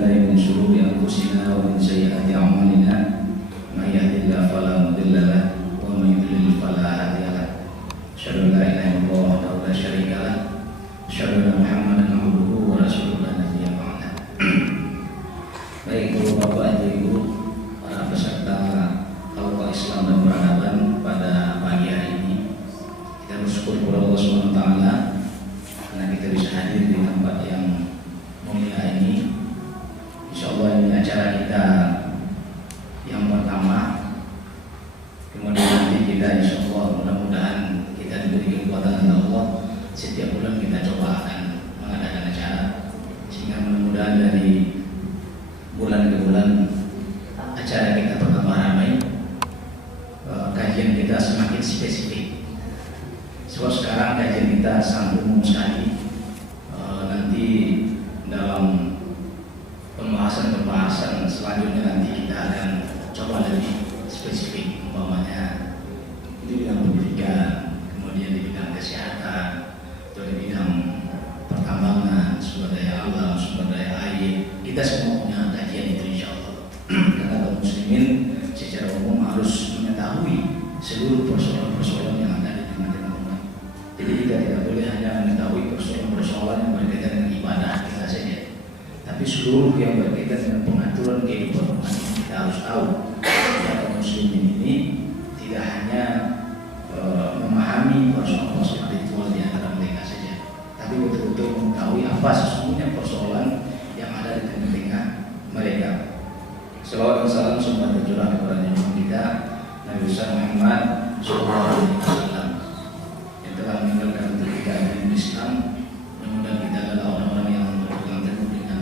بالله من شرور أنفسنا ومن سيئات أعمالنا من يهد الله فلا مضل له ومن يضلل فلا هادي له أشهد أن لا إله إلا الله وحده لا شريك له أشهد أن محمدا عبده ورسوله لا نبي بعده. Baik Bapak Ibu para peserta Halqa Islam dan Peradaban pada pagi hari ini, kita bersyukur kepada Allah SWT karena kita bisa hadir di tempat yang mulia ini. Insyaallah ini acara kita yang pertama. Kemudian nanti kita insyaallah mudah-mudahan kita diberi kekuatan oleh Allah, setiap bulan kita coba akan mengadakan acara sehingga mudah-mudahan dari bulan ke bulan acara kita bertambah ramai, kajian kita semakin spesifik. Sebab sekarang kajian kita sangat umum sekali. Nanti dalam pembahasan selanjutnya nanti kita akan coba lebih spesifik, umpamanya di bidang pendidikan, kemudian di bidang kesehatan, atau di bidang pertambangan, sumber daya alam, sumber daya air. Kita semua punya kajian itu insyaallah. Karena kaum muslimin secara umum harus mengetahui seluruh persoalan-persoalan yang ada di tengah-tengah umat. Jadi kita tidak boleh hanya mengetahui persoalan-persoalan yang berkaitan dengan ibadah kita saja, tapi seluruh yang berkaitan dengan pengaturan kehidupan umat ini kita harus tahu. Ya, kaum muslimin ini tidak hanya memahami persoalan-persoalan ritual di antara mereka saja, tapi betul-betul mengetahui apa sesungguhnya persoalan yang ada di tengah-tengah mereka. Salawat dan salam semua tercurah kepada Nabi kita Nabi besar Muhammad Sallallahu Alaihi Wasallam yang telah meninggalkan untuk kita agama Islam. Mudah-mudahan kita adalah orang-orang yang berpegang teguh dengan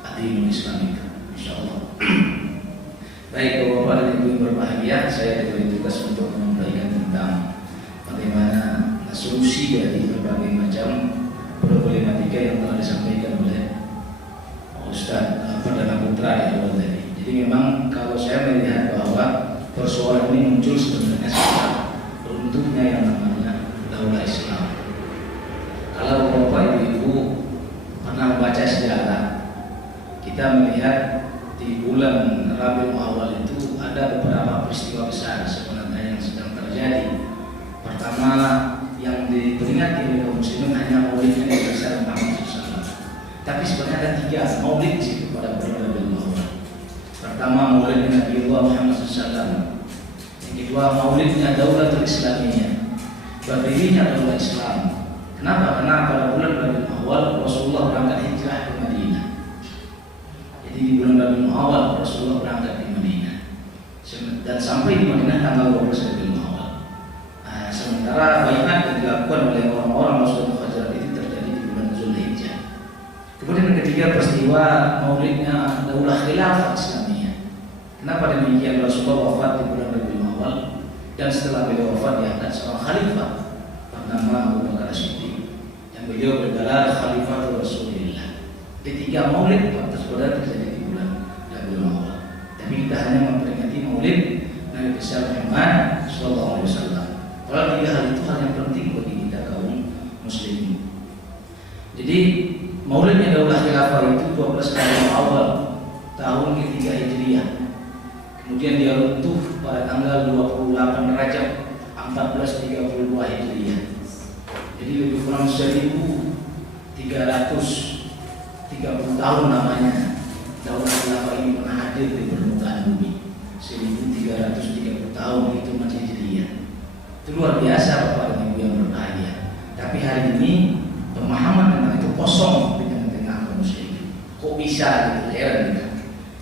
agama Islam itu, insyaallah. Baik Bapak dan Ibu yang berbahagia, saya diberi tugas untuk menyampaikan tentang bagaimana solusi dari berbagai macam problematika yang telah disampaikan oleh Ustaz Perdana Putra ya tadi. Jadi memang kalau saya melihat bahwa persoalan ini muncul sebenarnya setelah runtuhnya yang namanya Daulah Islam. Kalau Bapak Ibu pernah baca sejarah, kita melihat di bulan Rabiul Awal itu ada beberapa peristiwa besar sebenarnya yang sedang terjadi. Pertama, yang diperingati oleh kaum muslimin hanya maulidnya Nabi besar Muhammad SAW. Tapi sebenarnya ada 3 maulid di situ pada bulan Rabiul Awal. Pertama, maulidnya Nabi Muhammad SAW. Yang kedua, maulidnya Daulatul Islamiyah, berdirinya Daulah Islam. Kenapa? Karena pada bulan Rabiul Awal Rasulullah berangkat hijrah ke Madinah. Jadi di bulan Rabiul Awal Rasulullah berangkat di Madinah dan sampai di Madinah tanggal 12 Rabiul Awal. Sementara baiat yang dilakukan oleh orang-orang Muslim Fajar itu terjadi di bulan Zulhijjah. Kemudian yang ketiga, peristiwa maulidnya Daulah Khilafah Islamiyah. Kenapa demikian? Rasulullah wafat di bulan Rabiul Awal dan setelah beliau wafat diangkat seorang khalifah bernama Abu Bakar As-Siddiq yang beliau bergelar Khalifah Rasulullah. Ketiga maulid tersebut terjadi di bulan Rabiul Awal. Tapi kita hanya memperingati maulid Nabi besar Muhammad Sallallahu Alaihi Wasallam. Kalau 3 hal itu hal yang penting bagi kita kaum muslimin. Jadi maulidnya Daulah Khilafah itu 12 Rabiul Awal tahun ketiga Hijriah. Kemudian dia runtuh pada tanggal 28 Rajab 1432 Hijriah. Jadi lebih kurang 1330 tahun namanya Daulah Khilafah ini pernah hadir di permukaan bumi. 1330 tahun itu masih Hijriah. Itu luar biasa Bapak dan Ibu yang berbahagia. Tapi hari ini pemahaman tentang itu kosong di tengah-tengah kaum muslimin. Kok bisa gitu, heran kita.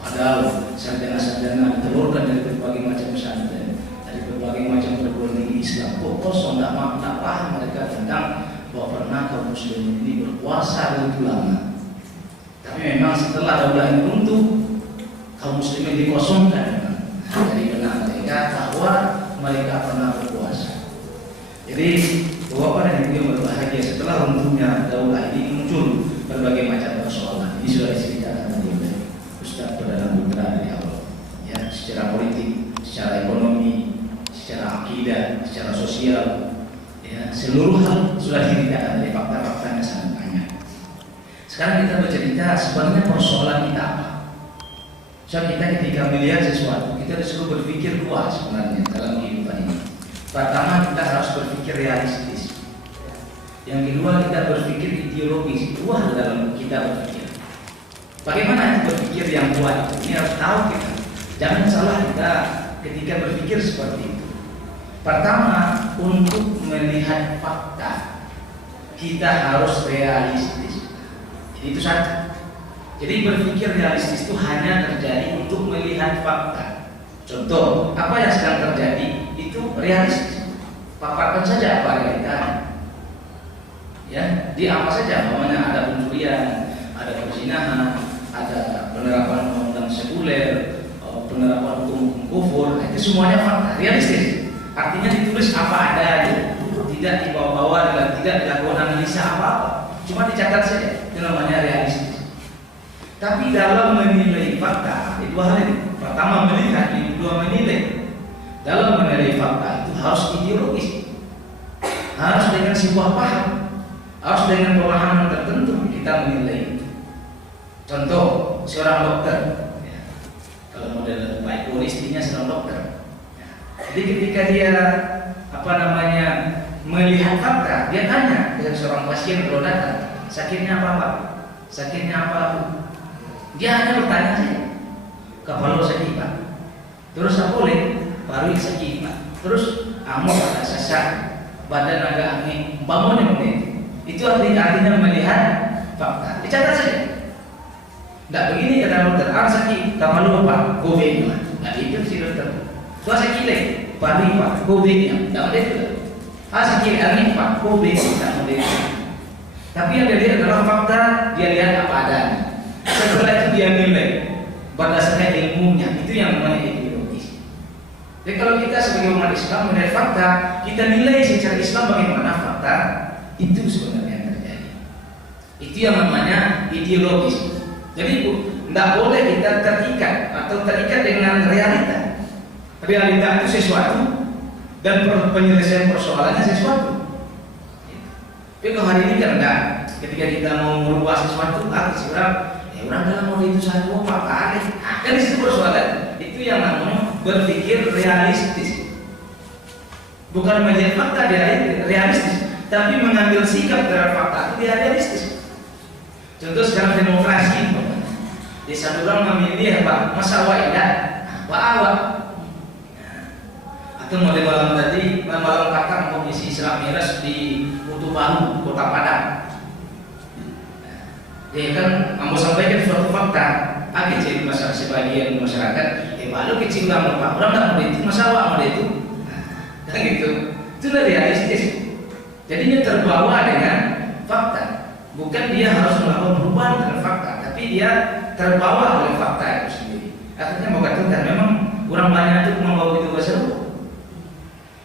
Padahal sarjana-sarjana ditelurkan dari berbagai macam pesantren, dari berbagai macam perguruan tinggi Islam. Kok kosong, tidak paham mereka tentang bahwa pernah kaum muslimin ini berkuasa begitu lama. Tapi memang setelah daulah ini runtuh, kaum muslimin dikosongkan dari benak mereka bahwa mereka pernah berkuasa. Jadi Bapak dan Ibu yang berbahagia, setelah runtuhnya daulah ini muncul berbagai macam persoalan. Ini sudah diceritakan tadi oleh Ustaz Perdana Putra dari awal. Ya, secara politik, secara ekonomi, secara akidah, secara sosial, ya, seluruh hal sudah diceritakan dari fakta-fakta yang sangat banyak. Sekarang kita bercerita sebenarnya persoalan kita apa? So kita ketika melihat sesuatu, kita disuruh berpikir luas sebenarnya dalam kehidupan ini. Pertama, kita harus berpikir realistis. Yang kedua, kita berpikir ideologis. Luas dalam kita berpikir. Bagaimana itu berpikir yang kuat? Ini harus tahu kita. Jangan salah kita ketika berpikir seperti itu. Pertama, untuk melihat fakta, kita harus realistis. Itu satu. Jadi berpikir realistis itu hanya terjadi untuk melihat fakta. Contoh, apa yang sedang terjadi itu realistis. Paparkan saja apa realitanya. Ya, di apa saja, namanya ada pencurian, ada perzinahan, ada penerapan undang-undang sekuler, penerapan hukum kufur, itu semuanya fakta, realistis. Artinya ditulis apa adanya, tidak dibawa-bawa dan tidak dilakukan analisa apa-apa, cuma dicatat saja. Itu namanya realistis. Tapi dalam menilai fakta, itu dua hal ini. Pertama melihat, yang kedua menilai. Dalam menilai fakta itu harus ideologis, harus dengan sebuah paham, harus dengan pemahaman tertentu kita menilai. Contoh, seorang dokter, ya, kalau model Pak Eko istrinya seorang dokter. Ya. Jadi ketika dia melihat fakta, dia tanya dengan seorang pasien kalau datang, sakitnya apa Pak? Sakitnya apa Bu? Dia hanya bertanya saja, kepala sakit Pak, terus apa boleh? Paru sakit Pak, terus amuk agak sesak, badan agak aneh, umpamanya itu artinya melihat fakta. Dicatat saja. Tidak begini kata dokter, sakit, kepala Pak, COVID. Nah itu si dokter. Tua sakit lagi, paru Pak, COVID-nya, tidak ada itu. Sakit aneh Pak, COVID, tidak ada itu. Tapi yang dia lihat adalah fakta, dia lihat apa adanya. Setelah itu dia nilai berdasarkan ilmunya, itu yang namanya ideologis. Jadi kalau kita sebagai umat Islam melihat fakta, kita nilai secara Islam bagaimana fakta itu sebenarnya yang terjadi. Itu yang namanya ideologis. Jadi tidak boleh kita terikat atau terikat dengan realita. Realita itu sesuatu dan penyelesaian persoalannya sesuatu. Tapi kalau hari ini kan enggak. Ketika kita mau merubah sesuatu, orang dalam mau itu satu apa aneh. Kan di situ persoalan. Itu yang namanya berpikir realistis. Bukan melihat fakta dia realistis, tapi mengambil sikap terhadap fakta itu dia realistis. Contoh sekarang demokrasi, di satu orang memilih apa? Masalah indah, apa awak? Atau model malam tadi, malam kakak komisi Islam Miras di Putu Baru, Kota Padang. Dia kan mau sampaikan suatu fakta, kecil masyarakat sebagian masyarakat, baru kecil orang lupa, orang tak mau itu masalah mau itu, kan gitu. Itu realistis. Jadinya terbawa dengan fakta, bukan dia harus melakukan perubahan dengan fakta, tapi dia terbawa oleh fakta itu sendiri. Akhirnya mau katakan memang kurang banyak itu membawa itu ke seru.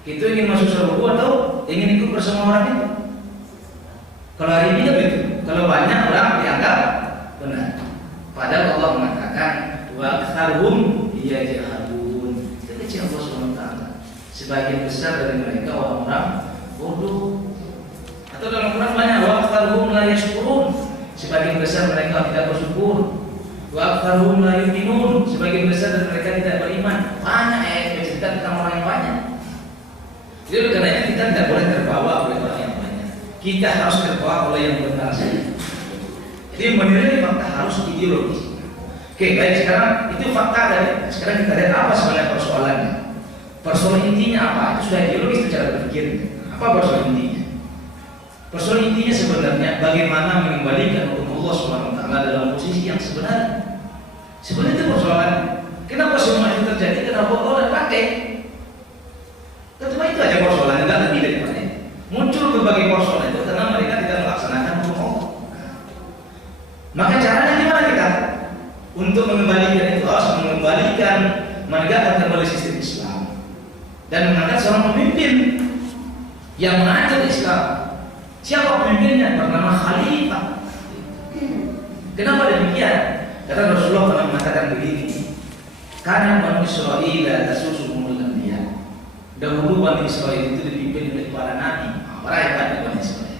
Itu ingin masuk seru atau ingin ikut bersama orang itu. Kalau hari ini begitu. Kalau banyak orang dianggap benar. Padahal Allah mengatakan wa aktsaruhum yajhalun. Itu kecil Allah SWT. Sebagian besar dari mereka orang-orang bodoh. Atau dalam Quran banyak wa aktsaruhum la yashkurun. Sebagian besar mereka tidak bersyukur. Wa aktsaruhum la yu'minun. Sebagian besar dari mereka tidak beriman. Banyak cerita tentang orang yang banyak. Jadi karena kita tidak boleh terbawa oleh orang yang banyak. Kita harus terbawa oleh yang benar saja. Jadi menilai fakta harus ideologis. Oke, baik, sekarang itu fakta dari. Sekarang kita lihat apa sebenarnya persoalannya. Persoalan intinya apa? Itu sudah ideologis itu cara berpikir. Apa persoalan intinya? Persoalan intinya sebenarnya bagaimana mengembalikan hukum Allah SWT dalam posisi yang sebenarnya. Sebenarnya itu persoalan. Kenapa semua itu terjadi? Kenapa Allah pakai? Cuma itu aja persoalannya, tidak lebih daripada itu. Muncul berbagai persoalan itu karena mereka tidak melaksanakan hukum Allah. Maka caranya gimana kita? Untuk mengembalikan itu harus mengembalikan, menegakkan kembali sistem Islam dan mengangkat seorang pemimpin yang mengajar Islam. Siapa pemimpinnya? Bernama Khalifah. Kenapa demikian? Karena Rasulullah pernah mengatakan begini, karena Bani Israel tasusuhumul anbiya. Dahulu Bani Israel itu dipimpin oleh para nabi. Para hebat Bani Israel.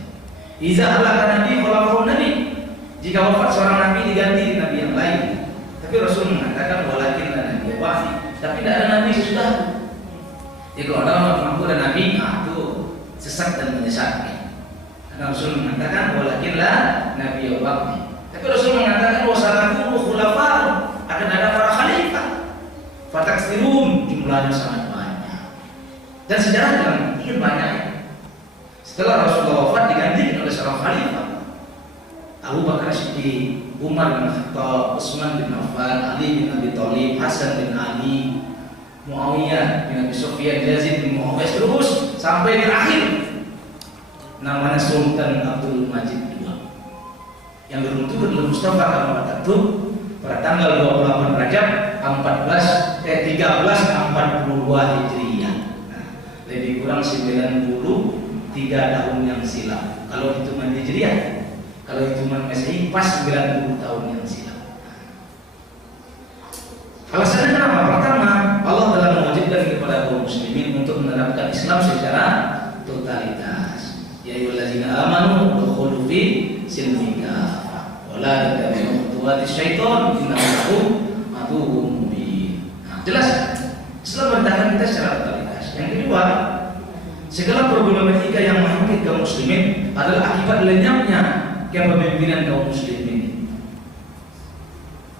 Iza halaka nabi khalafahu nabi. Jika wafat seorang nabi diganti nabi yang lain. Tapi Rasul mengatakan walakin nabi wahyi, tapi tidak ada nabi sesudah. Ya kalau ada orang mengaku ada nabi, itu sesat dan menyesatkan. Karena Rasul mengatakan walakinlah nabi wahyi. Tapi Rasul mengatakan wasalatul khulafa, akan ada para khalifah. Fataksirun, jumlahnya sangat banyak. Dan sejarah dengan banyak. Setelah Rasulullah wafat diganti oleh seorang khalifah. Abu Bakar Siddiq, Umar bin Khattab, Utsman bin Affan, Ali bin Abi Thalib, Hasan bin Ali, Muawiyah bin Abi Sufyan, Yazid bin Muawiyah, terus sampai di akhir namanya Sultan Abdul Majid II yang beruntung adalah Mustafa Kemal Atatürk pada tanggal 28 Rajab 1342 Hijriah. Nah, lebih kurang 93 tahun yang silam kalau hitungan Hijriah. Kalau hitungan Masehi pas 90 tahun yang silam. Alasannya kenapa? Pertama, Allah telah mewajibkan kepada kaum muslimin untuk menerapkan Islam secara totalitas. Ya ayyuhallazina amanu udkhulu fi silmi kafah wa la tattabi'u khutuwati syaitan innahu aduwwun mubin. Nah, jelas Islam memerintahkan kita secara totalitas. Yang kedua, segala problematika yang menghantui kaum muslimin adalah akibat lenyapnya kepemimpinan kaum muslimin.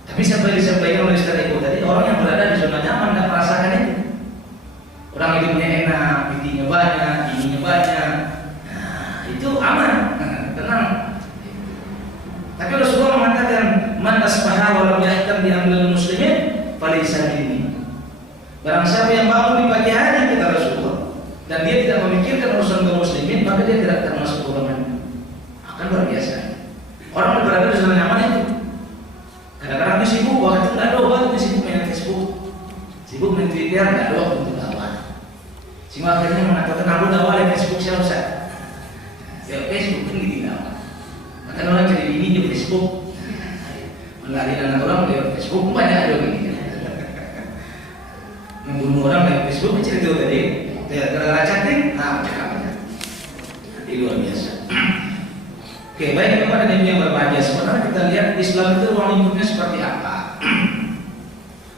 Tapi sampai disampaikan oleh Ustaz Eko tadi, orang yang berada di zona nyaman tidak merasakan itu. Orang hidupnya enak, bitinya banyak, ininya banyak. Nah, itu aman, tenang. Tapi Rasulullah mengatakan, "Man asbaha wa lam yahtam bi amril muslimin falaysa minni." Barang siapa yang bangun di pagi hari, kata Rasulullah, dan dia tidak memikirkan urusan kaum muslimin, maka dia tidak termasuk golongan. Akan luar biasa. Orang berada di zona nyaman itu. Kadang-kadang dia sibuk, waktu itu nggak ada waktu, dia sibuk main Facebook, sibuk main Twitter, nggak ada waktu untuk dakwah. Sehingga akhirnya mengatakan aku dakwah di Facebook siapa Ustaz? Ya Facebook kan gitu dakwah. Maka orang jadi ini di Facebook, melari anak orang lewat Facebook banyak ada begini. Membunuh orang lewat Facebook cerita tadi, gara-gara chatting, banyak. Ini luar biasa. Oke, baik kepada diri yang berbahagia. Sebenarnya kita lihat Islam itu ruang lingkupnya seperti apa?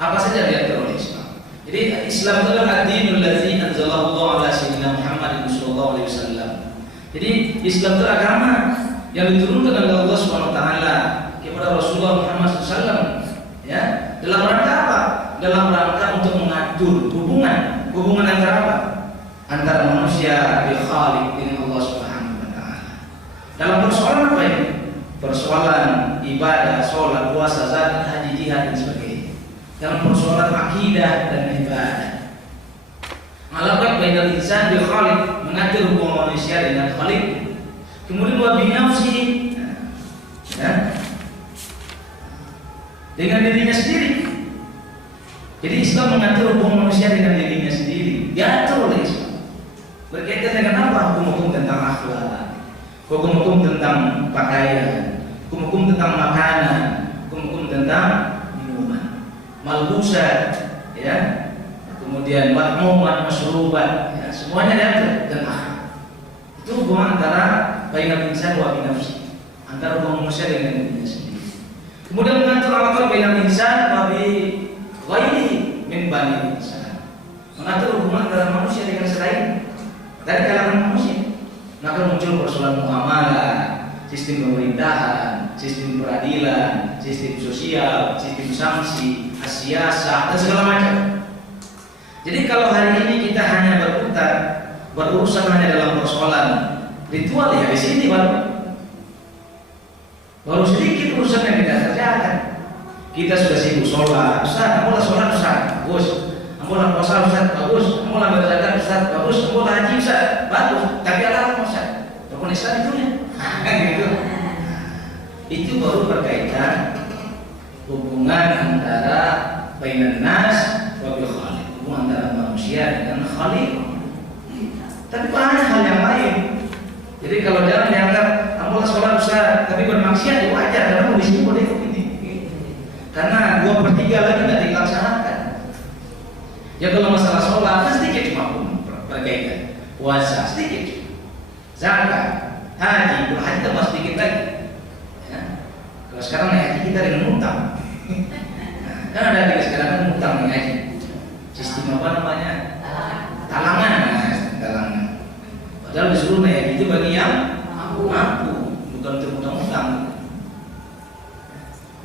Apa saja diatur oleh Islam. Jadi Islam itu adalah ad-dinul ladzi anzalallahu ala sayyidina Muhammad sallallahu alaihi wasallam. Jadi Islam itu agama yang diturunkan oleh Allah Subhanahu wa taala kepada Rasulullah Muhammad SAW. Ya, dalam rangka apa? Dalam rangka untuk mengatur hubungan antara apa? Antara manusia bil Khaliq dengan Allah Subhanahu. Dalam persoalan apa ini? Persoalan ibadah, sholat, puasa, zakat, haji, jihad dan sebagainya. Dalam persoalan akidah dan ibadah. Alakat bainal insan bil khaliq, mengatur hubungan manusia dengan khaliq. Kemudian wa bi nafsihi, ya, dengan dirinya sendiri. Jadi Islam mengatur hubungan manusia dengan dirinya sendiri. Diatur oleh Islam. Berkaitan dengan apa? Hukum-hukum tentang akhlak, hukum-hukum tentang pakaian, hukum-hukum tentang makanan, hukum-hukum tentang minuman, malbusa, ya, kemudian matmuman, masrubat, ya, semuanya diatur dan akhlak. Itu hubungan antara bainal insan wa binafsi, antara hubungan manusia dengan dirinya sendiri. Kemudian mengatur alamat bainal insan wa bi ghairi min bani insan, mengatur hubungan antara manusia dengan selain dari kalangan manusia. Maka muncul persoalan muamalah, sistem pemerintahan, sistem peradilan, sistem sosial, sistem sanksi, siasat dan segala macam. Jadi kalau hari ini kita hanya berputar, berurusan hanya dalam persoalan ritual, ya di sini baru sedikit urusan yang kita kerjakan. Kita sudah sibuk sholat, Ustaz, amulah sholat Ustaz, bagus. Amulah puasa Ustaz, bagus. Amulah berzakat Ustaz, bagus. Amulah haji Ustaz, bagus. Tapi ada apa Ustaz? Rukun Islam itu ya, kan gitu. Itu baru berkaitan hubungan antara bainan nas wa bil khaliq, hubungan antara manusia dengan khaliq. Tapi banyak hal yang lain. Jadi kalau jangan dianggap amulah sholat Ustaz, tapi bermaksiat ya wajar, karena mau disini boleh ini. Karena 2/3 lagi tidak dilaksanakan. Ya kalau masalah sholat sedikit cuma berkaitan, puasa sedikit, zakat, haji, kalau haji tambah sedikit lagi. Ya. Kalau sekarang naik haji kita dengan utang, Kan ada di sekarang kan utang ngaji. Sistem apa namanya? Talangan. Talangan. Padahal disuruh naik itu bagi yang mampu, bukan untuk utang-utang.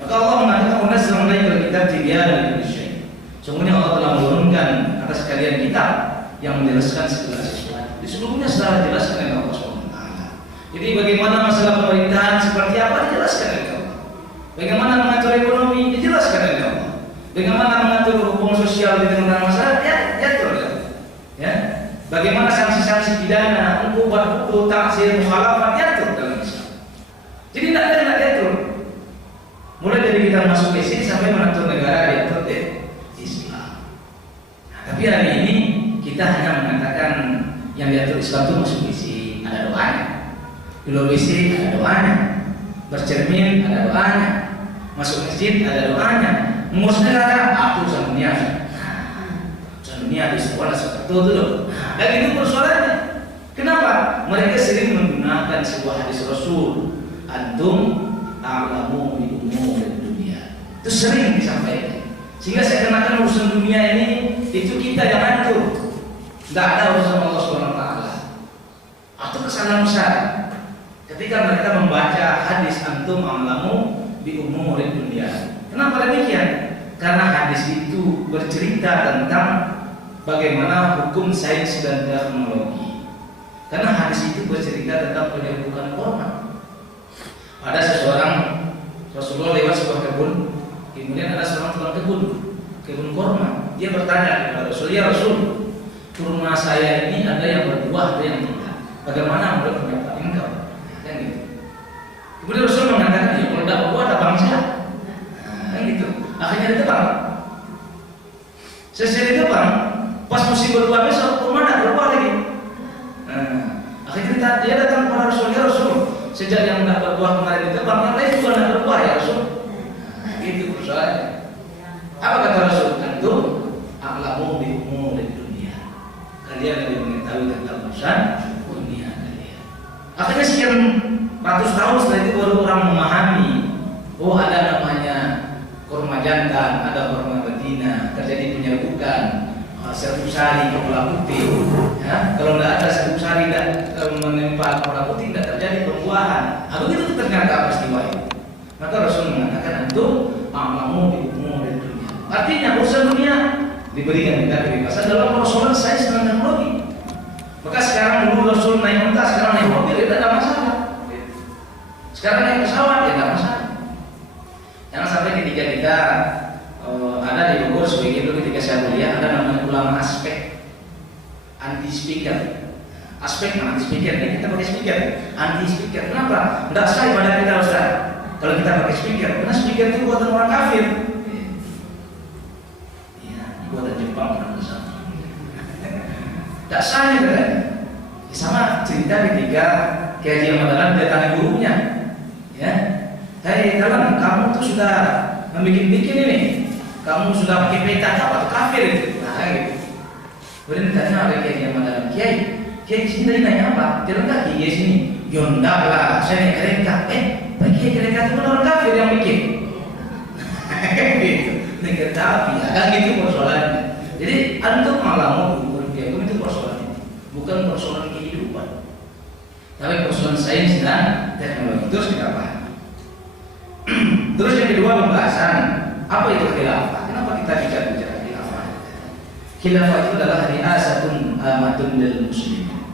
Maka Allah mengatakan Allah sedang belajar kitab Tibian dan Indonesia. Sungguhnya Allah telah menurunkan atas kalian kitab yang menjelaskan segala sesuatu. Di sebelumnya sudah dijelaskan oleh Allah SWT. Jadi bagaimana masalah pemerintahan seperti apa dijelaskan oleh Allah. Bagaimana mengatur ekonomi dijelaskan oleh Allah. Bagaimana mengatur hukum sosial di tengah masyarakat diatur oleh Allah. Ya. Bagaimana sanksi-sanksi pidana, hukuman, taksir, mukhalafat diatur dalam Islam. Jadi tidak ada diatur. Mulai dari kita masuk ke sini sampai mengatur negara diatur di Islam. Nah, tapi hari ini kita hanya mengatakan yang diatur Islam itu masuk WC ada doanya, di luar WC ada doanya, bercermin ada doanya, masuk masjid ada doanya, ngurus negara aku urusan dunia, urusan dunia di sekolah seperti itu loh. Dan itu persoalannya. Kenapa? Mereka sering menggunakan sebuah hadis Rasul, antum a'lamu bi umuri dunia. Itu sering disampaikan. Sehingga saya kenakan urusan dunia ini itu kita yang atur. Tidak ada urusan Allah SWT. Atau kesalahan besar ketika mereka membaca hadis antum a'lamu bi umuri dunia. Kenapa demikian? Karena hadis itu bercerita tentang bagaimana hukum sains dan teknologi. Karena hadis itu bercerita tentang penyembuhan korban. Ada seseorang Rasulullah lewat sebuah kebun, kemudian ada seorang tukang kebun korma. Dia bertanya kepada Rasul, ya Rasul, kurma saya ini ada yang berbuah, ada yang tidak. Bagaimana menurut pendapat engkau? Kan gitu. Kemudian Rasul mengatakan, ya kalau tidak berbuah ada bangsa. Kan gitu. Akhirnya ditebang. Selesai ditebang, pas musim berbuah besok, kurma tidak berbuah lagi. Akhirnya dia datang kepada Rasul, ya Rasul, sejak yang tidak berbuah kemarin ditebang, yang lain juga tidak berbuah ya Rasul. Itu persoalannya. Apa kata Rasul? Antum a'lamu bi umuri dunia. Kalian lebih mengetahui tentang urusan dunia kalian. Akhirnya sekian ratus tahun setelah itu baru orang memahami, oh ada namanya kurma jantan, ada kurma betina, terjadi penyerbukan, 100 hari kepala putih. Ya, kalau tidak ada 100 hari menimpa kepala putih tidak terjadi pembuahan. Begitu ternyata peristiwa itu. Maka Rasul mengatakan antum a'lamu bi umuri dunia. Artinya urusan dunia diberikan kita kebebasan dalam persoalan sains dan teknologi. Maka sekarang dulu Rasul naik unta, sekarang naik mobil tidak ada masalah. Sekarang naik pesawat tidak ada masalah. Jangan sampai ketika kita ada di Bogor sebagai dulu ketika saya kuliah ada namanya ulama aspek anti speaker. Aspek anti speaker, ini kita pakai speaker anti speaker. Kenapa? Tidak sah ibadah kita Ustaz. Kalau kita pakai speaker, karena speaker itu buatan orang kafir. Ya, buatan Jepang orang besar. Tidak sah ya kan? Sama cerita ketika Kiai Ramadan datang gurunya. Ya, hei kawan, kamu tuh sudah membikin ini. Kamu sudah pakai peta apa? Kafir itu. Nah, gitu. Kemudian ditanya oleh Kiai Ramadan, Kiai sini tadi nanya apa? Jalan kaki Kiai sini. Yondak lah, saya naik kereta. Bagi kereta itu orang kafir yang bikin. Gitu. Naik kereta api, kan gitu persoalannya. Jadi antum a'lamu bi umuri itu persoalannya, bukan persoalan kehidupan, tapi persoalan sains dan teknologi. Terus kita paham. Terus yang kedua pembahasan apa itu khilafah? Kenapa kita bicara khilafah? Khilafah itu adalah riasatun amatun lil muslimin,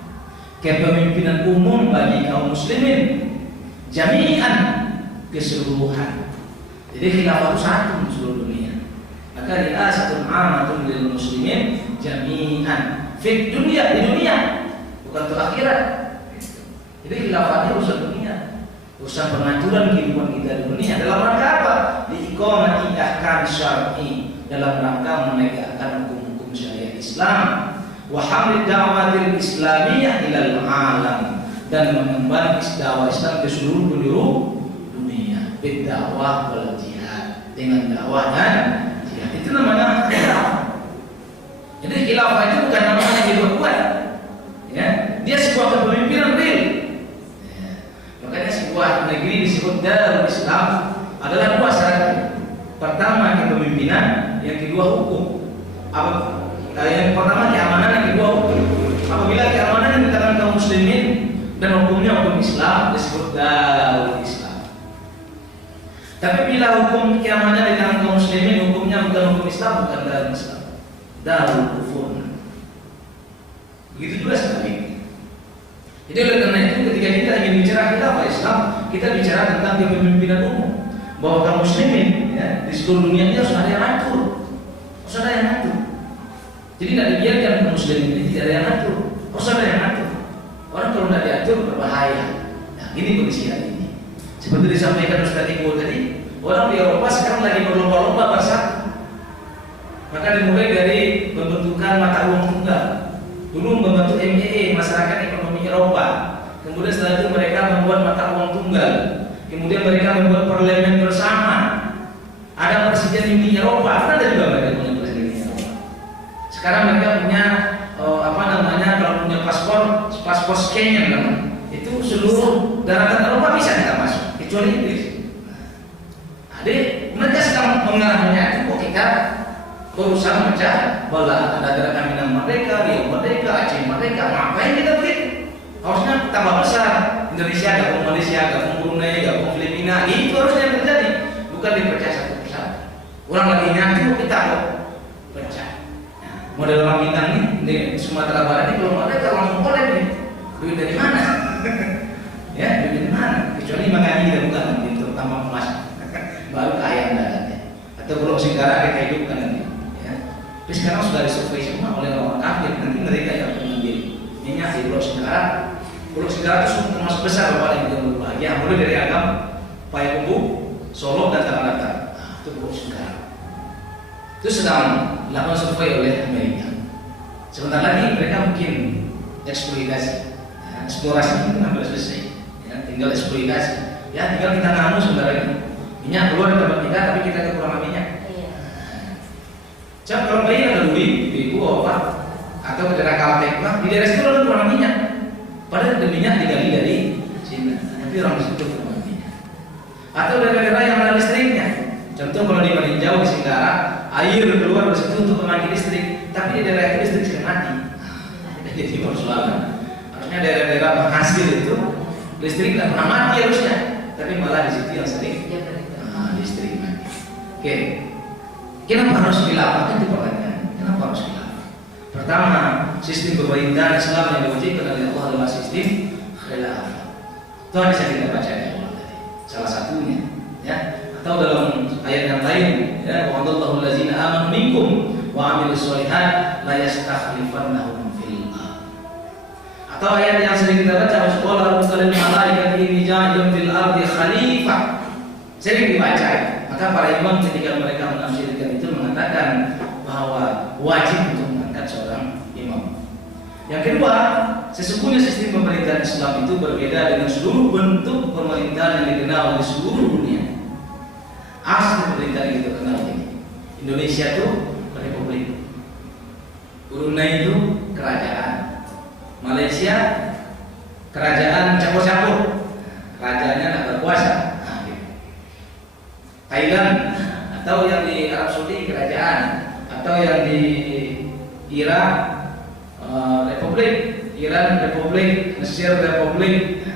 kepemimpinan umum bagi kaum muslimin jami'an, keseluruhan. Jadi khilafah itu satu di seluruh dunia. Maka riasatun amatun lil muslimin jami'an fi dunia, di dunia, bukan untuk akhirat. Jadi khilafah itu urusan dunia, urusan pengaturan kehidupan kita di dunia. Dalam rangka apa? Liiqamati ahkam syar'i, dalam rangka menegakkan hukum-hukum syariat Islam, wa hamlid da'watil islamiyah ilal alam, dan mengemban dakwah Islam ke seluruh penjuru dunia, berdakwah wal jihad, dengan dakwah dan jihad. Itu namanya khilafah. Jadi khilafah itu bukan namanya dibuat, ya, dia sebuah kepemimpinan real. Ya. Makanya sebuah negeri disebut Darul Islam adalah dua syarat. Pertama kepemimpinan, bawah hukum. Yang pertama keamanan, yang kedua hukum. Apabila keamanan yang di tangan kaum muslimin dan hukumnya hukum Islam, disebut darul Islam. Tapi bila hukum keamanan di tangan kaum muslimin, hukumnya bukan hukum Islam, bukan darul Islam, darul kufur. Begitu juga sebaliknya. Jadi oleh karena itu ketika kita ingin bicara khilafah Islam, kita bicara tentang kepemimpinan umum, bahwa kaum muslimin ya, di seluruh dunia ini harus ada yang atur, harus ada yang atur. Jadi tidak dibiarkan kaum muslimin ini tidak ada yang atur, harus ada yang atur. Orang kalau tidak diatur berbahaya. Nah, ini kondisi hari ini. Seperti disampaikan Ustaz Iqbal tadi, orang di Eropa sekarang lagi berlomba-lomba bersatu. Maka dimulai dari pembentukan mata uang tunggal. Dulu membentuk MEE, Masyarakat Ekonomi Eropa. Kemudian setelah itu mereka membuat mata uang tunggal. Kemudian mereka membuat parlemen bersama. Ada presiden Uni Eropa, ada juga mereka punya presiden Uni Eropa. Sekarang mereka punya kalau punya paspor Schengen namanya. Itu seluruh daratan Eropa bisa kita masuk, kecuali Inggris. Jadi mereka sedang mengarahnya itu ketika berusaha memecah bola. Ada gerakan Minang Merdeka, Riau Merdeka, Aceh Merdeka. Ngapain kita begitu? Harusnya tambah besar. Indonesia gabung Malaysia, gabung Brunei, gabung Filipina. Itu harusnya yang terjadi, bukan dipecah satu persatu. Orang lagi nyatu kita kok pecah. Nah, model orang Minang ini di Sumatera Barat ini kalau mereka langsung kolek nih. Duit dari mana? Ya, duit dari mana? Kecuali makanya kita bukan nanti terutama emas. Baru kaya mendaratnya. Atau Pulau Singkara kita hidupkan nanti. Tapi sekarang sudah disurvei semua oleh orang kafir. Nanti mereka yang akan mengambil minyak di Pulau Singkara. Pulau Singkara itu termasuk besar Bapak yang kita berbahagia. Mulai dari Agam, Payakumbu, Solo dan Tanah. Nah, itu Pulau Singkara. Itu sedang dilakukan survei oleh Amerika. Sebentar lagi mereka mungkin eksploitasi. Ya, eksplorasi itu hampir selesai. Ya, tinggal eksploitasi. Ya, tinggal kita ngamu sebentar lagi. Minyak keluar dari tempat kita, tapi kita kekurangan minyak. Coba kalau bayi ada duri, ibu apa, atau daerah Kaltek, di daerah situ ada kurang minyak. Padahal ada minyak digali dari Cina, tapi orang di situ kurang minyak. Atau daerah-daerah yang ada listriknya. Contoh kalau di Malinjau di Singkara, air keluar dari situ untuk pembangkit listrik, tapi di daerah itu listrik sudah mati. Jadi persoalan. Harusnya daerah-daerah penghasil itu listrik tidak pernah mati harusnya, tapi malah di situ yang sering listrik mati. Oke. Kenapa harus khilafah? Itu pertanyaan. Kenapa harus khilafah? Pertama, sistem pemerintahan Islam yang diwajibkan oleh Allah adalah sistem khilafah. Itu bisa kita baca di awal tadi. Salah satunya, ya. Atau dalam ayat yang lain, ya, wa'adallahu allazina amanu minkum wa 'amilus sholihat la yastakhlifannahum fil ardh. Atau ayat yang sering kita baca, qala rabbuka lil malaikati ja'ilun fil ardi khalifah. Sering dibaca. Maka para imam ketika mereka menafsirkan itu mengatakan bahwa wajib untuk mengangkat seorang imam. Yang kedua, sesungguhnya sistem pemerintahan Islam itu berbeda dengan seluruh bentuk pemerintahan yang dikenal di seluruh dunia. Asli pemerintahan yang kita kenal ini. Indonesia itu republik. Brunei itu kerajaan. Malaysia kerajaan campur-campur. Rajanya tidak berkuasa. Thailand atau yang di Arab Saudi kerajaan, atau yang di Irak republik, Iran republik, Mesir republik.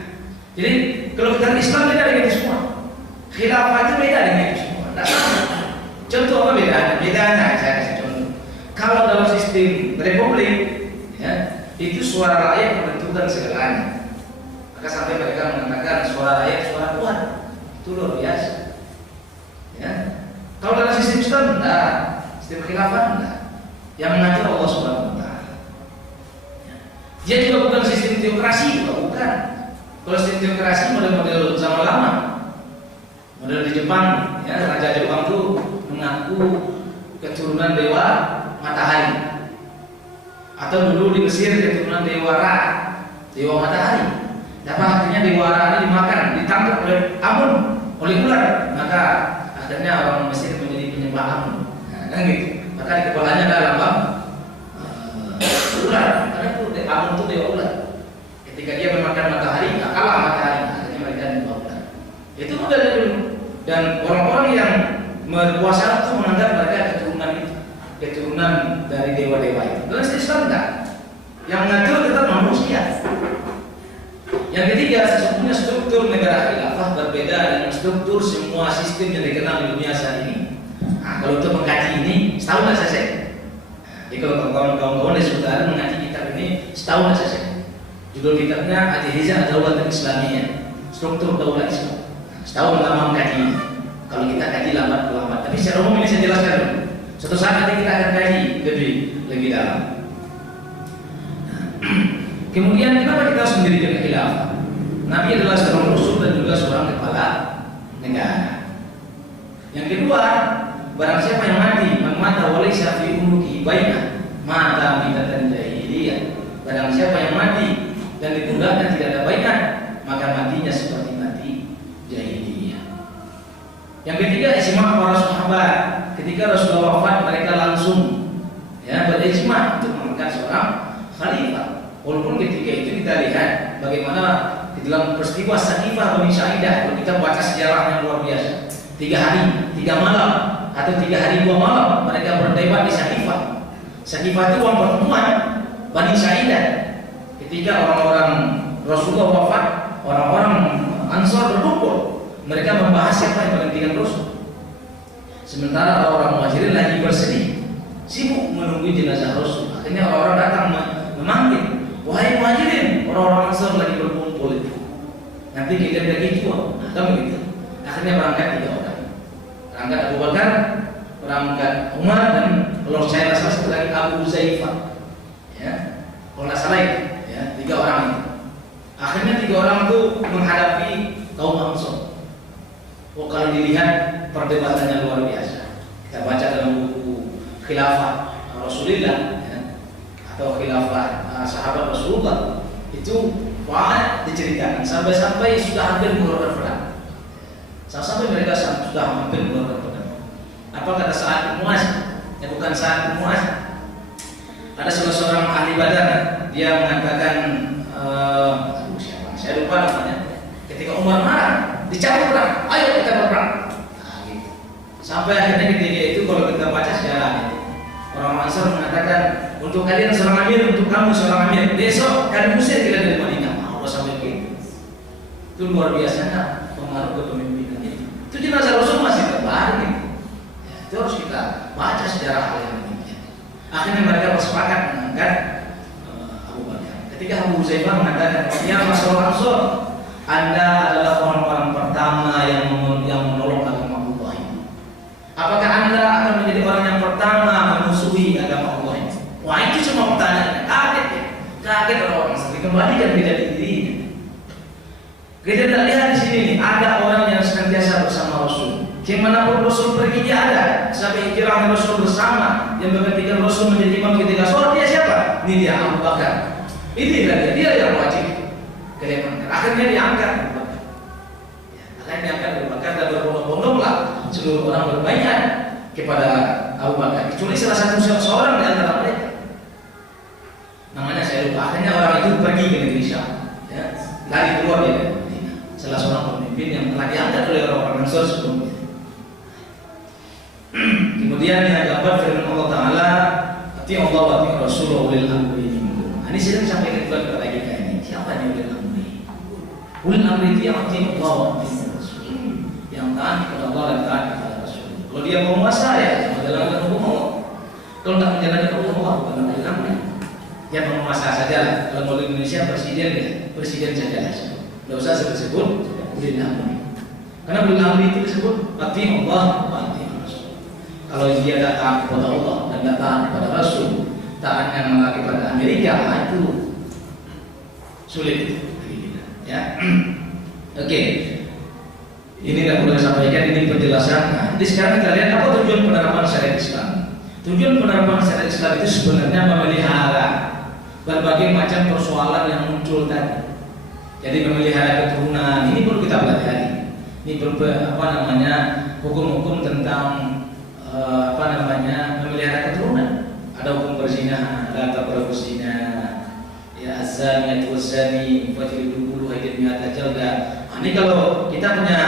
Jadi kalau kita Islam beda dengan itu semua. Khilafah itu beda dengan itu semua. Contoh apa bedanya? Bedanya saya kasih contoh. Kalau dalam sistem republik, ya, itu suara rakyat menentukan segalanya. Maka sampai mereka mengatakan suara rakyat suara Tuhan. Itu luar biasa. Ya. Kalau dalam sistem Islam enggak, sistem khilafah enggak. Yang mengatur Allah Subhanahu wa taala. Ya. Dia juga bukan sistem teokrasi, bukan. Kalau sistem teokrasi model-model zaman lama. Model di Jepang, ya, raja Jepang itu mengaku keturunan dewa matahari. Atau dulu di Mesir keturunan dewa Ra, dewa matahari. Apa artinya dewa Ra ini dimakan, ditangkap oleh Amun, oleh ular, maka akhirnya orang Mesir menjadi penyembah Amun. Nah, kan gitu. Maka di kepalanya ada lambang ular, karena itu Amun itu dewa ular. Ketika dia memakan matahari, nggak kalah matahari, akhirnya mereka menyembah ular. Itu model dulu. Dan orang-orang yang berkuasa itu menganggap mereka keturunan itu. keturunan dari dewa-dewa itu. Dalam Islam enggak. Yang mengatur tetap manusia. Yang ketiga, sesungguhnya struktur negara khilafah berbeda dengan struktur semua sistem yang dikenal di dunia saat ini. Nah, kalau untuk mengkaji ini setahun selesai. Jadi kalau kawan-kawan dan saudara mengaji kitab ini setahun selesai. Judul kitabnya Al-Hijaz Daulah Islamiyah, struktur daulah Islam. Setahun lama mengkaji ini. Kalau kita kaji lambat, tapi secara umum ini saya jelaskan dulu. Suatu saat nanti kita akan kaji lebih dalam. Kemudian kenapa kita harus mendirikan khilafah? Nabi adalah seorang rasul dan juga seorang kepala negara. Yang kedua, barang siapa yang mati, man mata walaysa fi unuki bainah, mata mitatan jahiliyah. Barang siapa yang mati dan di pundaknya tidak ada bainah, maka matinya seperti mati jahiliyah. Yang ketiga, ijma' para sahabat. Ketika Rasulullah wafat, mereka langsung berijma' untuk mengangkat seorang khalifah. Walaupun ketika itu kita lihat bagaimana di dalam peristiwa Saqifah Bani Sa'idah, kalau kita baca sejarah yang luar biasa, 3 hari 3 malam atau 3 hari 2 malam mereka berdebat di Saqifah. Saqifah itu ruang pertemuan Bani Sa'idah. Ketika orang-orang Rasulullah wafat, orang-orang Ansar berkumpul, mereka membahas siapa yang menggantikan Rasul. Sementara orang Muhajirin lagi bersedih, sibuk menunggu jenazah Rasul. Akhirnya orang-orang datang memanggil, wahai Muhajirin, orang-orang Ansar lagi berkumpul itu. Nanti kita bagi dua, kan begitu. Akhirnya berangkat 3 orang. Berangkat Abu Bakar, berangkat Umar, dan kalau saya rasa satu lagi Abu Huzaifah. Ya, kalau nggak salah itu, ya 3 orang itu. Akhirnya 3 orang itu menghadapi kaum Ansar. Oh, kalau dilihat perdebatannya luar biasa. Kita baca dalam buku Khilafah Rasulullah, atau khilafah sahabat Rasulullah, itu banyak diceritakan sampai sudah hampir mengeluarkan pedang. Sampai mereka sudah hampir mengeluarkan pedang. Apa kata Sa'ad bin Mu'adz? Bukan Sa'ad bin Mu'adz. Ada salah seorang ahli Badar, dia mengatakan siapa? Saya lupa namanya. Ketika Umar marah, dicabut pedang, ayo kita berperang. Nah, gitu. Sampai akhirnya ketika itu kalau kita baca sejarahnya, orang Ansar mengatakan, untuk kalian seorang amir, untuk kamu seorang amir, besok kalian usir kita dari Madinah. Allah sampai begitu. Itu luar biasanya pengaruh kepemimpinan itu. Itu jenazah Rasul masih terbaring gitu. Ya, itu harus kita baca sejarah hal yang ini. Akhirnya mereka bersepakat mengangkat Abu Bakar. Ketika Abu Huzaifah mengatakan, ya Rasulullah Ansar, Anda adalah orang-orang pertama yang menolong agama Allah ini. Apakah Anda akan menjadi orang yang pertama memusuhi agama Allah ini? Wah, itu cuma pertanyaan. Kaget ya. Kaget orang-orang sampai kembalikan beda dirinya. Kita tidak lihat di sini nih, ada orang yang senantiasa bersama Rasul. Dimanapun Rasul pergi dia ada. Sampai hijrah Rasul bersama, yang menggantikan Rasul menjadi imam ketika sholat, dia siapa? Ini dia Abu Bakar. Ini dia yang wajib. Akhirnya diangkat Abu Bakar. Akhirnya diangkat Abu Bakar dan berbondong-bondonglah seluruh orang berbanyak kepada Abu Bakar. Kecuali salah satu seorang di antara mereka. Namanya saya lupa. Akhirnya orang itu pergi ke negeri Syam. Ya, lari keluar dia dari Madinah. Salah seorang pemimpin yang telah diangkat oleh orang-orang Ansar sebelumnya. Kemudian yang dapat firman Allah Taala, "Ati Allah wa ati Rasulullah ulil amri minkum." Ini sering disampaikan juga kepada kita ini. Siapa yang ulil amri? Ulil amri itu yang ati Allah wa ati Rasul. Yang taat kepada Allah dan taat kepada Rasul. Kalau dia mau menguasa ya menjalankan hukum Allah. Kalau tidak menjalankan hukum Allah bukan ulil amri. Dia penguasa saja lah. Kalau mau di Indonesia presiden saja lah. Tidak usah sebut-sebut ulil amri. Karena ulil amri itu disebut ati Allah wa ati Rasul. Kalau dia tidak taat kepada Allah dan tidak taat kepada Rasul, taatnya malah kepada Amerika, itu sulit ya. Oke. Ini tidak perlu sampaikan, ini penjelasan. Nah, jadi sekarang kita lihat apa tujuan penerapan syariat Islam. Tujuan penerapan syariat Islam itu sebenarnya memelihara berbagai macam persoalan yang muncul tadi. Jadi memelihara keturunan, ini perlu kita pelajari. Ini hukum-hukum tentang memelihara keturunan. Ada hukum perzinahan, la taqrabu zina, ya az-zaniyatu waz-zani fajlidu haydin mi'ata jalda. Ini kalau kita punya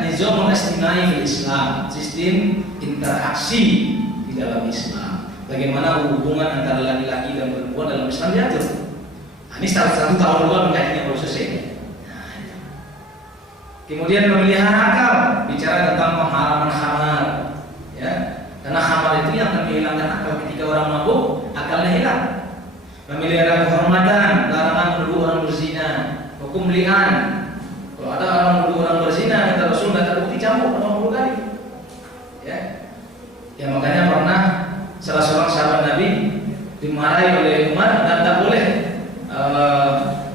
nizam al-istimai fil Islam, sistem interaksi di dalam Islam. bagaimana hubungan antara laki-laki dan perempuan dalam Islam diatur. Nah, ini salah satu tahun dua mengkajinya proses ini. Kemudian memelihara akal, bicara tentang pengharaman khamar, ya. Karena khamar itu yang akan menghilangkan akal. Ketika orang mabuk, akalnya hilang. Memelihara kehormatan, larangan menuduh orang berzina, hukum li'an. Kalau ada orang menuduh orang berzina, kata Rasul tidak terbukti cambuk 80 kali. Ya. Ya makanya pernah salah seorang sahabat Nabi dimarahi oleh Umar dan tak boleh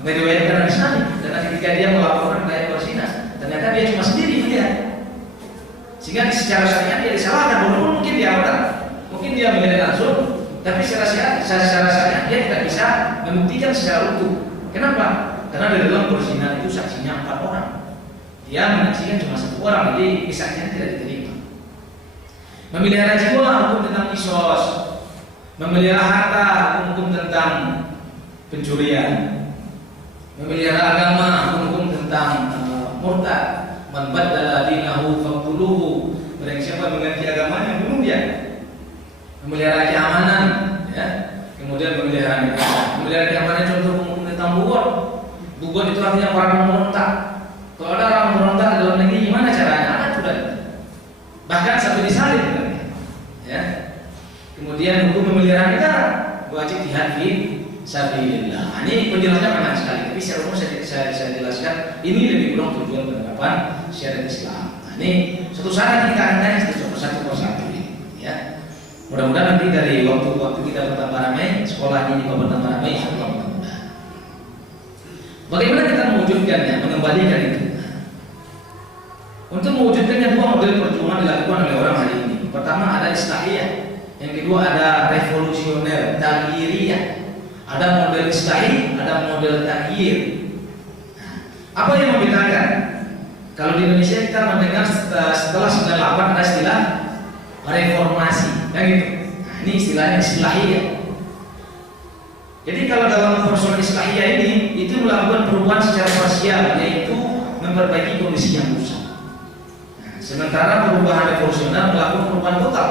meriwayatkan hadis Nabi. Dan ketika dia melaporkan kayak berzina, ternyata dia cuma sendiri dia. Sehingga secara syariat dia disalahkan. Walaupun mungkin dia benar, mungkin dia melihat langsung, tapi secara syariat dia tidak bisa membuktikan secara utuh. Kenapa? Karena di dalam perzinahan itu saksinya 4 orang. Dia menyaksikan cuma 1 orang, jadi kisahnya tidak diterima. Memelihara jiwa, hukum tentang kisos. Memelihara harta, hukum tentang pencurian. Memelihara agama, hukum tentang murtad. Man baddala dinahu faqtuluhu. Barang siapa mengganti agamanya, bunuh dia. Memelihara keamanan, ya. Kemudian memelihara negara. Memelihara keamanan contoh hukum tentang bugon. Bugon itu artinya orang memberontak. Kalau ada orang memberontak dalam negeri, gimana caranya? Ada aturan. Bahkan sampai disalib, ya. Kemudian hukum memelihara negara, wajib jihad fi sabilillah. Ini penjelasannya panjang sekali, tapi secara umum saya jelaskan. Ini lebih kurang tujuan penerapan syariat Islam. Nah, ini suatu saat kita akan tanya satu persatu ini, ya. Mudah-mudahan nanti dari waktu kita bertambah ramai, sekolah ini juga bertambah ramai, insyaallah mudah-mudahan. Bagaimana kita mewujudkannya, mengembalikan itu? Untuk mewujudkannya 2 model perjuangan dilakukan oleh orang hari ini. Pertama ada islahiyah, yang kedua ada revolusioner, taghyiriyah. Ada model islahi, ada model taghyir. Apa yang membedakan? Kalau di Indonesia kita mendengar setelah 98 ada istilah reformasi, kan gitu. Nah, ini istilahnya islahiyah. Jadi kalau dalam persoalan islahiyah ini itu melakukan perubahan secara parsial, yaitu memperbaiki kondisi yang rusak. Nah, sementara perubahan revolusioner melakukan perubahan total.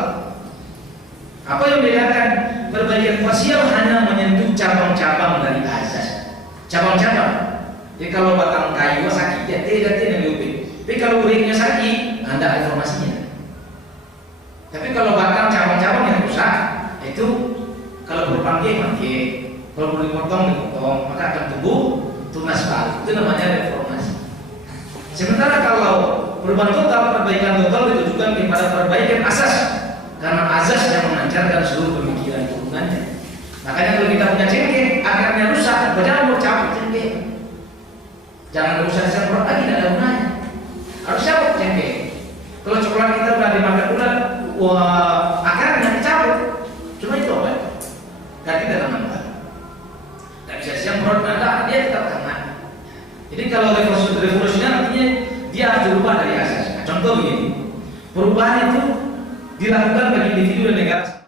Apa yang membedakan? Perbaikan parsial hanya menyentuh cabang-cabang dari azas. Cabang-cabang. Jadi kalau batang kayu sakit, ya tidak diubah. Tapi kalau uringnya sakit, Anda reformasinya. Tapi kalau batang cabang-cabang yang rusak, itu kalau berpangke, kalau boleh dipotong, maka akan tumbuh tunas baru. Itu namanya reformasi. Sementara kalau perubahan total, perbaikan total ditujukan kepada perbaikan asas, karena asas yang memancarkan seluruh pemikiran turunannya. Makanya kalau kita punya cengkeh, akarnya rusak, jangan mau cabut cengkeh. Jangan usah semprot lagi, tidak ada gunanya. Harus cabut cengkeh. Kalau coklat kita udah dimakan ulat, akarnya dicabut. Cuma itu apa? Dan tidak aman. Tidak bisa semprot, dia tetap aman. Jadi kalau revolusioner artinya dia harus berubah dari asas. Nah, contoh begini, perubahan itu dilakukan bagi individu dan negara.